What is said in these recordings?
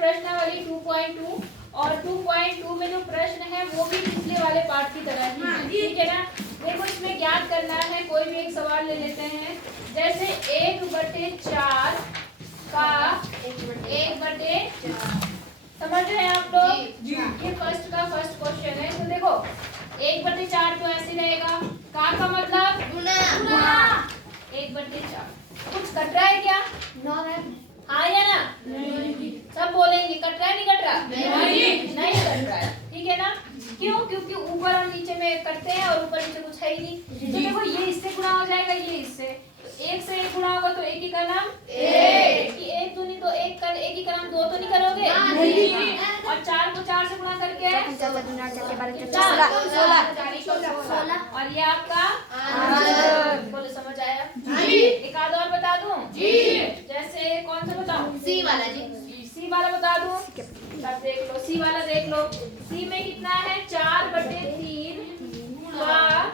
प्रश्नावली 2.2 और 2.2 में जो प्रश्न है वो भी पिछले वाले पाठ की तरह ही है, ठीक है ना। देखो इसमें ज्ञात करना है, कोई भी एक सवाल ले लेते हैं। जैसे 1/4 का 1/4 समझ रहे हैं आप लोग? ये फर्स्ट क्वेश्चन है। तो देखो 1/4 तो ऐसे रहेगा, का मतलब गुणा 1/4। कुछ कट रहा है क्या? हाँ या ना? सब बोलेंगे कट रहा है, नहीं कट रहा? नहीं कट रहा है, ठीक है ना। क्यों? क्योंकि ऊपर और नीचे में करते हैं और ऊपर नीचे कुछ है ही नहीं। तो देखो ये इससे गुणा हो जाएगा, ये इससे, तो 1 से 1 गुणा होगा तो 1 ही का नाम 1 दूनी तो 1 कर, 1 ही का नाम 2 तो नहीं करोगे? और 4 को 4 से गुणा करके 16 और ये आपका आंसर। बोलो समझ आया? एक आध और बता दूं? जैसे कौन सा बताऊं? सी वाला सी वाला बता दूं? तब देख लो, सी वाला देख लो। सी में कितना है? 4/3 का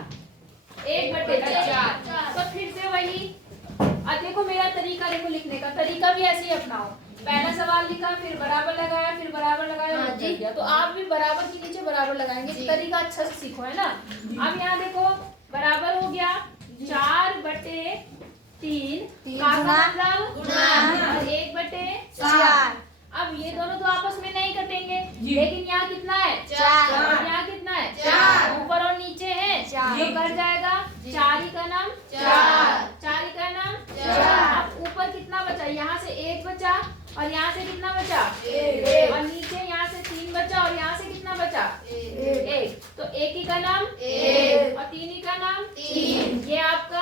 1/4। तो फिर से वही। अब देखो मेरा तरीका, देखो लिखने का तरीका भी ऐसे ही अपनाओ। पहला सवाल लिखा, फिर बराबर लगाया, फिर बराबर लगाया, और कर दिया। तो आप भी बराबर के नीचे बराबर लगाएंगे, तरीका अच्छा से सीखो, है ना। अब यहाँ देखो बराबर हो गया 4/3 का मतलब गुणा और 1/4। अब ये दोनों तो आपस में नहीं कटेंगे, लेकिन यहाँ कितना है? 4। और यहाँ कितना है? 4। ऊपर और नीचे है, जो कर जाएगा 4 ही का नाम 4 ही का नाम 4। अब ऊपर कितना बचा? यहाँ से 1 बचा और यहाँ से कितना बचा? 1। और नीचे यहाँ से 3 बचा और यहाँ से कितना बचा? 1। तो 1 ही का नाम 1 और 3 ही का नाम 3। ये आपका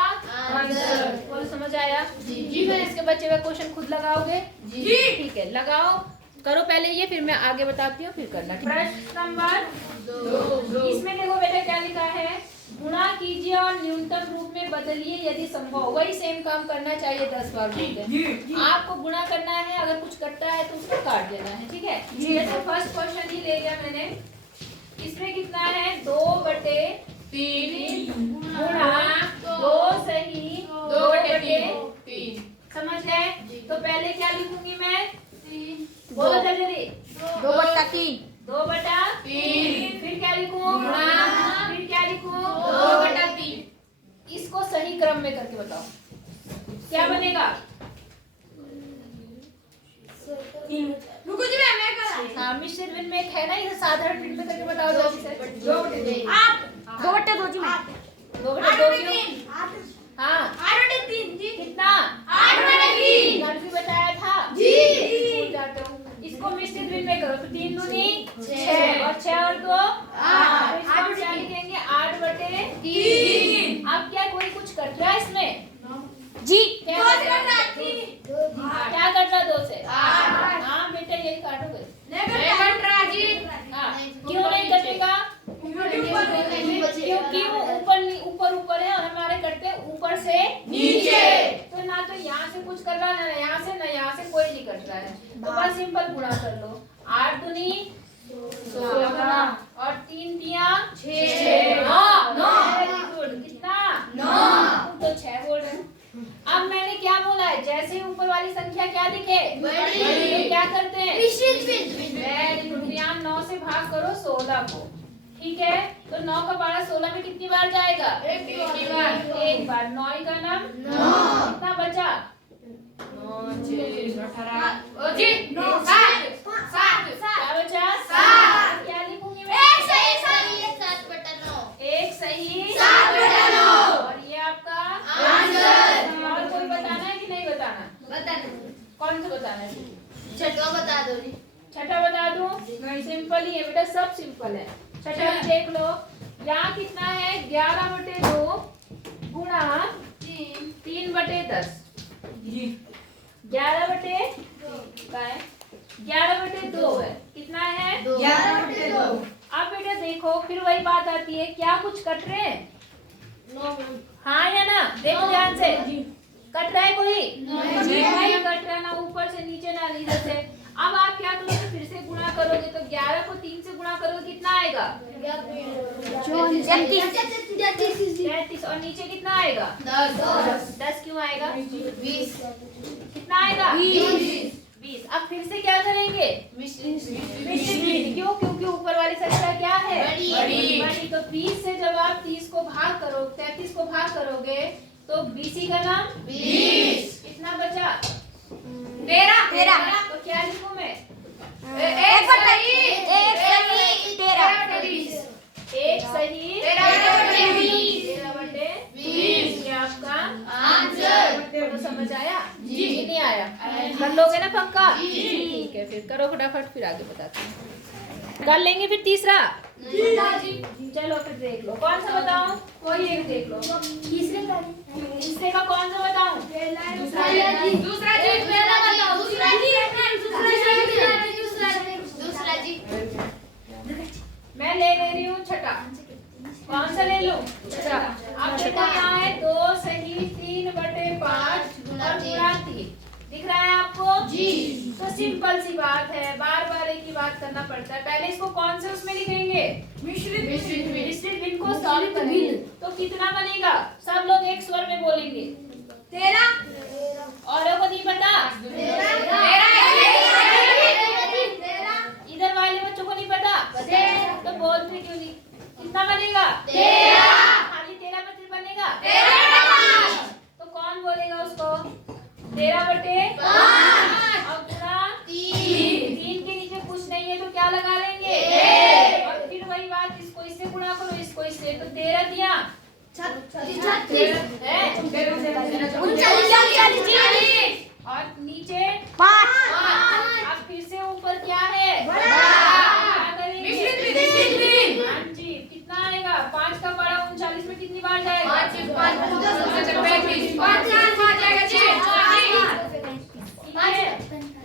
आंसर। बोलो समझ आया? जी। फिर इसके बच्चे हुए क्वेश्चन खुद लगाओगे? जी ठीक है, लगाओ, करो पहले ये, फिर मैं आगे बताती हूँ, फिर करना। प्रश्न नंबर 2। इसमें देखो बेटा क्या लिखा है? गुणा कीजिए और न्यूनतम रूप में बदलिए यदि संभव। वही सेम काम करना चाहिए 10 बार बोलते हैं। आपको गुणा करना है, अगर कुछ कटता है तो उसको काट देना है, ठीक है। जैसे फर्स्ट क्वेश्चन ही ले लिया मैंने, इसमें कितना है? 2/3 गुणा 2 सही 2/3। समझ गए? तो पहले क्या लिखूंगी मैं? बोलो जल्दी। 2/3 2/3। फिर क्या लिखूं? फिर क्या लिखूं? 2/3। इसको सही क्रम में करके बताओ क्या बनेगा? रुको जी, मैं कर। हाँ, मिश्रित भिन्न में एक है ना, इसे साधारण भिन्न में करके बताओ जल्दी से। 2/2 2/2 हाँ 8/3 जी। कितना? 8/3 कल भी बताया था जी। भूल जाते हो। इसको मिश्रित भिन्न में करो तो 3 दूनी 6 और 6 और 2 8। इसको क्या लिखेंगे? 8/3। अब क्या कोई कुछ कट रहा है इसमें? जी। क्या कट रहा है? क्या कट रहा है? 2 से 8। हाँ बेटा यही काटोगे। नहीं कट रहा जी। हाँ, क्यों नहीं कटेगा? क्योंकि वो ऊपर है और हमारे कटते ऊपर से नीचे। तो ना तो यहाँ से कुछ कर रहा है, ना यहाँ से, ना यहाँ से, कोई नहीं कट रहा है। तो बस सिंपल गुणा कर लो। 8 दूनी 16 और 3 तिया 6। 9। कितना? 9। तो 6 बोल रहे हो। अब मैंने क्या बोला है? जैसे ही ऊपर वाली संख्या क्या दिखे बड़ी, क्या करते हैं? Very good. यहाँ 9 से भाग करो 16 को, ठीक है। तो 9 का 12 16 में कितनी बार जाएगा? एक बार। 9 का नाम 9। कितना बचा? 9 6 18 जी 7 क्या बचा? 7। क्या लिखूंगी मैं? 1 सही 7/9। 1 सही 7/9। और ये आपका आंसर। और कोई बताना है कि नहीं बताना? बता कौन सा बताना है? छठवा बता दो जी। छठा बता दूं? सिंपल ही है बेटा, सब सिंपल है। छठा देख लो, यहाँ कितना है? 11/2 गुणा 3/10। 11/2 है। कितना है? 11/2। अब बेटा देखो, फिर वही बात आती है, क्या कुछ कट रहे हैं? हाँ या ना? देखो ध्यान से, कट रहा है कोई? नहीं कट रहा, ना ऊपर से नीचे ना नीचे से। अब आप क्या करोगे? फिर से गुणा करोगे तो 11 को 3 से गुणा करोगे कितना आएगा? 33। और नीचे कितना आएगा? 10 क्यों आएगा? 20। कितना आएगा? 20। 20। अब फिर से क्या करेंगे? मिश्रित क्यों? क्योंकि ऊपर वाली संख्या क्या है? बड़ी। तो 20 से जब आप 30 को भाग करो 33 को भाग करोगे तो 20 का नाम 20। कितना बचा? 13। तो क्या लिखूं मैं? एक सही 13/20 ये आपका आंसर। तो समझ आया? जी। नहीं आया? कर लोगे ना पक्का? ठीक है, फिर करो फटाफट, फिर आगे बताते हैं। कर लेंगे फिर तीसरा? चलो फिर देख लो, कौन सा बताओ? कोई एक देख लो। तीसरे का कौन सा बताऊं? दूसरा जी। मैं ले रही हूँ छठा। कौन सा ले लूं? छठा। अब देखो यहाँ है 2 सही 3/5 और गुणा 3। दिख रहा है आपको? जी। तो सिंपल सी बात है, बार बार एक ही बात करना पड़ता है। पहले इसको कौन से उसमें लिखेंगे? मिश्रित भिन्न को सॉल्व करेंगे तो कितना बनेगा? सब लोग एक स्वर में बोलेंगे। 13। औरों को नहीं पता? इधर वाले बच्चों को नहीं पता? तो बोलते क्यों नहीं? कितना बनेगा? 13। खाली 13 बनेगा? तो कौन बोलेगा उसको? 13/5 और गुणा 3 के नीचे कुछ नहीं है तो क्या लगा लेंगे? और फिर वही बात, इसको इससे गुणा करो, इसको इससे, तो 13 दिया और नीचे 5। अब फिर से ऊपर क्या है? बड़ा। क्या करेंगे? हाँ जी, कितना आएगा? 5 का बड़ा 39 में कितनी बार जाएगा?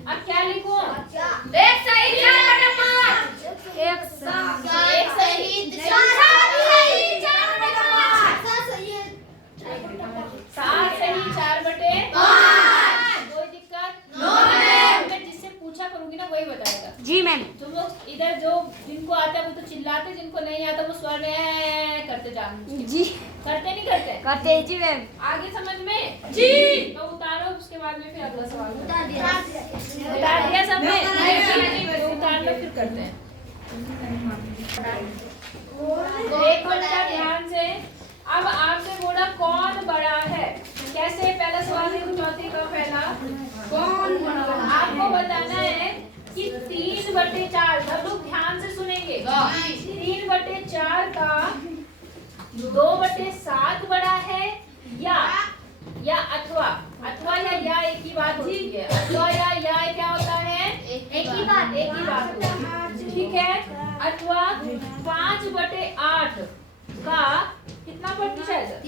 अब क्या लिखूं? एक सही 7 सही 4/5। कोई दिक्कत? मैं जिससे पूछा करूंगी ना वही बताएगा। जी मैम। तुम लोग इधर जो जिनको आता है वो तो चिल्लाते, जिनको नहीं आता वो स्वर में करते जा। जी करते नहीं करते? करते हैं जी मैम। आगे समझ में? जी। तो उतारो, उसके बाद में फिर अगला सवाल करो। बता दिया। उतार दिया सबने? नहीं। तो उतार लो, फिर करते हैं। देखो बेटा ध्यान से, अब आपसे बोला कौन बड़ा है? कैसे? पहला सवाल देखो, चौथे का पहला कौन बड़ा? आपको बताना है कि 3/4, सब लोग ध्यान से सुनेंगे। 3/4 का 2/7 बड़ा है या अथवा या एक ही बात होती है। अथवा या क्या होता है? एक ही बात होती है। ठीक है। अथवा 5/8 का कितना प्रतिशत?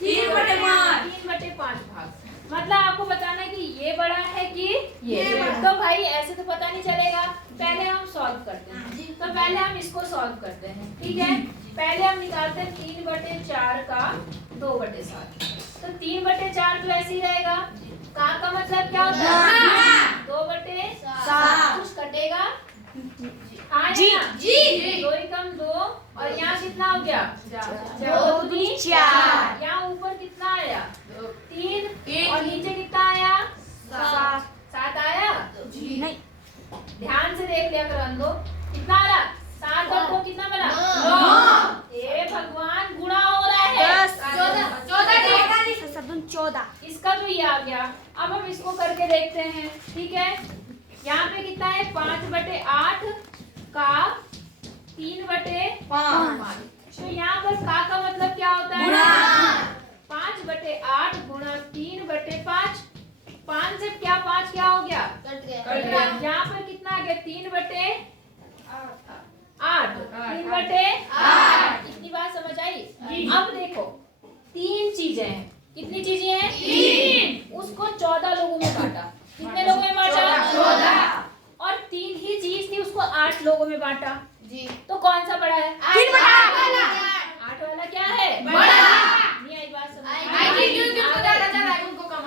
3/5 भाग। मतलब आपको बताना है कि ये बड़ा है कि ये। तो भाई ऐसे तो पता नहीं चलेगा, पहले हम सॉल्व करते हैं। तो पहले हम इसको सॉल्व करते हैं, ठीक है। पहले हम निकालते हैं 3/4 का 2/7। तो 3/4 तो ऐसे ही रहेगा। का मतलब क्या होता है? 2/7। कुछ कटेगा? हाँ जी। ना? 2 एकम 2 और यहाँ कितना हो गया? 2 दूनी 4। यहाँ ऊपर कितना आया? 3 और नीचे कितना आया? 7 आया? नहीं। ध्यान से देख लिया करो अंदो, कितना आ रहा? 7 और 2 कितना बना? 9। ए भगवान, गुणा हो रहा है। 14। इसका तो ये आ गया। अब हम इसको करके देखते हैं, ठीक है। यहाँ पे कितना है? 5/8 का 3/5। तो यहाँ पर का मतलब क्या होता है? 5/8 गुणा 3/5। 5 से क्या 5 क्या हो गया? कट गया। यहाँ पर कितना आ गया? 3/8। 3/8। इतनी बात समझ आई? अब देखो 3 चीजें हैं। कितनी चीजें हैं? 3। उसको 14 लोगों में बांटा। कितने लोगों में बांटा? 14। और 3 ही चीज थी, उसको 8 लोगों में बांटा। जी। तो कौन सा बड़ा है? 8 वाला क्या है? बड़ा। नहीं आई बात समझ?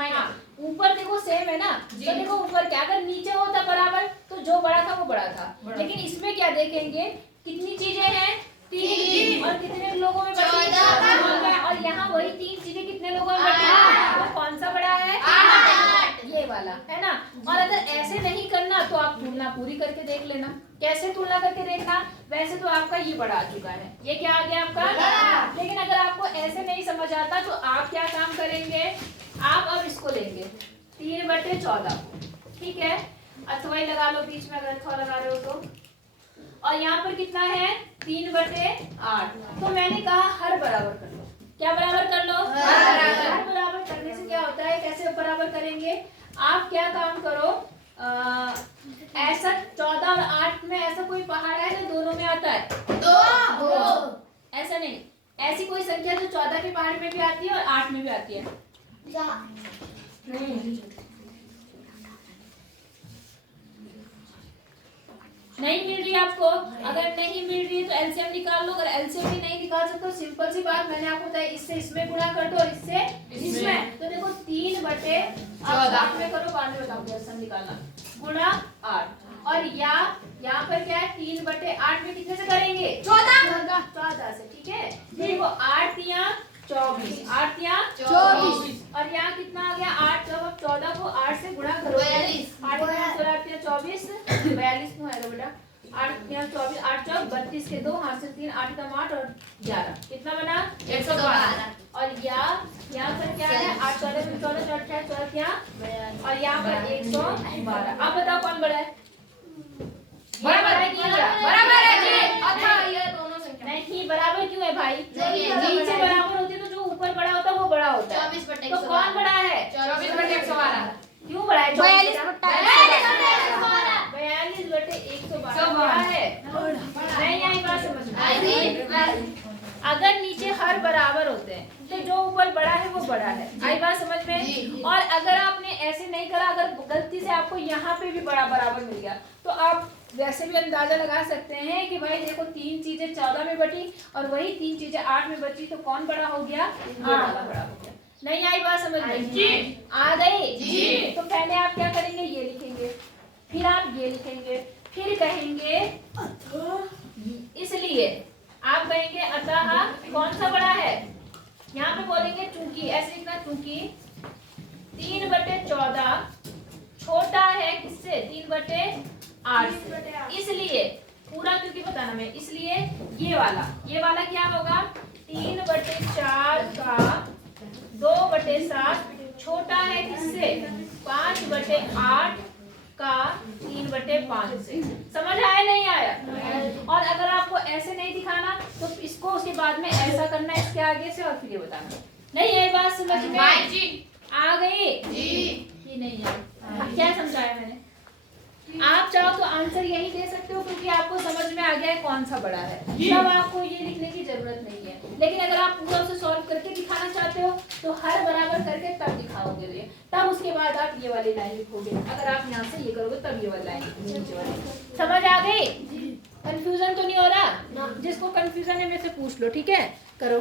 हाँ, ऊपर देखो सेम है ना, तो देखो ऊपर क्या, अगर नीचे होता बराबर तो जो बड़ा था वो बड़ा था। लेकिन इसमें क्या देखेंगे? कितनी चीजें हैं? 3 और कितने लोगों में बटी? 14। और यहाँ वही 3 चीजें कितने लोगों में बटी? वो कौन सा बड़ा है? 8। ये वाला। वाला, है ना। और अगर ऐसे नहीं करना तो आप तुलना पूरी करके देख लेना। कैसे तुलना करके देखना, वैसे तो आपका ये बड़ा आ चुका है, ये क्या आ गया आपका। लेकिन अगर आपको ऐसे नहीं समझ आता तो आप क्या काम करेंगे, आप अब इसको लेंगे 3/14 को, ठीक है, अथवा ही लगा लो बीच में अगर अथवा लगा रहे हो तो। और यहाँ पर कितना है 3/8। तो मैंने कहा हर बराबर कर लो। क्या बराबर कर लो, हर बराबर करने से क्या होता है, कैसे बराबर करेंगे, आप क्या काम करो, ऐसा 14 और 8 में ऐसा कोई पहाड़ है जो दोनों में आता है, दो। ऐसा नहीं, ऐसी कोई संख्या जो 14 के पहाड़ में भी आती है और 8 में भी आती है। नहीं मिल रही आपको, अगर नहीं मिल रही है तो एलसीएम निकाल लो। अगर एलसीएम भी नहीं निकाल सकते तो सिंपल सी बात मैंने आपको बताया, इससे इसमें गुणा कर दो और इससे इसमें। तो देखो 3/14 में करो, बाद में बताऊंगी एलसीएम निकालना, गुणा 8। और यहाँ पर क्या है 3/8 में कितने से करेंगे, 14 से, ठीक है। देखो 8 तिया 24, 8 तिया 24, और यहाँ कितना आ गया 8, जब आप 14 को 8 से गुणा करो 42, 8 तिया 16, 8 तिया 24, 42 क्यों आएगा बेटा, 8 तिया 24, 8 चौक 32 के 2, हाथ से 3, 8 कम 8 और 11, कितना बना 112। और यहाँ पर क्या है 8 14 में 14 14 14 क्या, और यहाँ पर 112। अब बताओ कौन बड़ा है, बराबर है जी, बराबर है जी। अच्छा ये दोनों संख्या नहीं बराबर क्यों है भाई, नहीं, नीचे बराबर होती है तो जो ऊपर बड़ा होता है वो बड़ा होता है। 24/112। तो कौन बड़ा है, 24/112। क्यों बड़ा है, 42/112 क्या है, नहीं आई बात समझ में। अगर नीचे हर बराबर होते हैं तो जो ऊपर बड़ा है वो बड़ा है, आई बात समझ में। और अगर आपने ऐसे नहीं करा, अगर गलती से आपको यहाँ पे भी बड़ा बराबर मिल गया तो आप वैसे भी अंदाजा लगा सकते हैं कि भाई देखो 3 चीजें 14 में बटी और वही 3 चीजें 8 में बची, तो कौन बड़ा हो गया, ये वाला बड़ा हो गया। नहीं आई बात समझ में जी, आ गई जी। तो पहले आप क्या करेंगे, ये लिखेंगे, फिर आप ये लिखेंगे, फिर कहेंगे इसलिए, आप कहेंगे अतः कौन सा बड़ा है, यहाँ पे बोलेंगे चूंकि, ऐसे लिखना चूंकि 3/14 छोटा है किससे, 3/8 से, इसलिए पूरा क्योंकि बताना मैं, इसलिए ये वाला क्या होगा 3/4 का 2/7 छोटा है किससे, 5/8 का 3/5 से। समझ आया नहीं आया। और अगर आपको ऐसे नहीं दिखाना तो इसको उसके बाद में ऐसा करना है इसके आगे से, और फिर ये बताना। नहीं ये बात समझ में आ गई जी, कि नहीं आई, क्या समझाया मैंने। आप चाहो तो आंसर यही दे सकते हो क्योंकि आपको समझ में आ गया है कौन सा बड़ा है, तब आपको ये लिखने की जरूरत नहीं है। लेकिन अगर आप पूरा उसे सॉल्व करके दिखाना चाहते हो तो हर बराबर करके तब दिखाओगे ये, तब उसके बाद आप ये वाली लाइन लिखोगे। अगर आप यहाँ से ये करोगे तब ये वाली लाइन लिखोगे, नीचे वाली। समझ आ गई, कंफ्यूजन तो नहीं हो रहा, जिसको कंफ्यूजन है मेरे से पूछ लो, ठीक है, करो।